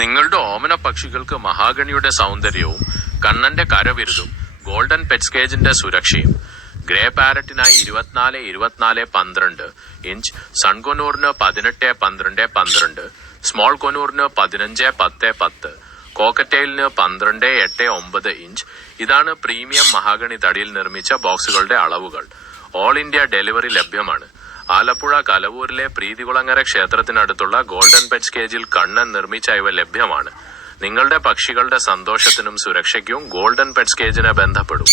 നിങ്ങളുടെ ഓമന പക്ഷികൾക്ക് മഹാഗണിയുടെ സൗന്ദര്യവും കണ്ണന്റെ കരവിരുതും ഗോൾഡൻ പെറ്റ്സ് കേജിന്റെ സുരക്ഷയും ഗ്രേ പാരറ്റിനായി 24-24-12 ഇഞ്ച്, സൺകൊനൂറിന് 18-12-12, സ്മോൾ കൊനൂറിന് 15-10-10, കോക്കറ്റെയിലിന് 12-8-9 ഇഞ്ച്. ഇതാണ് പ്രീമിയം മഹാഗണി തടിയിൽ നിർമ്മിച്ച ബോക്സുകളുടെ അളവുകൾ. ഓൾ ഇന്ത്യ ഡെലിവറി ലഭ്യമാണ്. ആലപ്പുഴ കലവൂരിലെ പ്രീതികുളങ്ങര ക്ഷേത്രത്തിനടുത്തുള്ള ഗോൾഡൻ പെറ്റ്സ് കേജിൽ കണ്ണൻ നിർമ്മിച്ച ഇവ ലഭ്യമാണ്. നിങ്ങളുടെ പക്ഷികളുടെ സന്തോഷത്തിനും സുരക്ഷയ്ക്കും ഗോൾഡൻ പെറ്റ്സ് കേജിനെ ബന്ധപ്പെടും.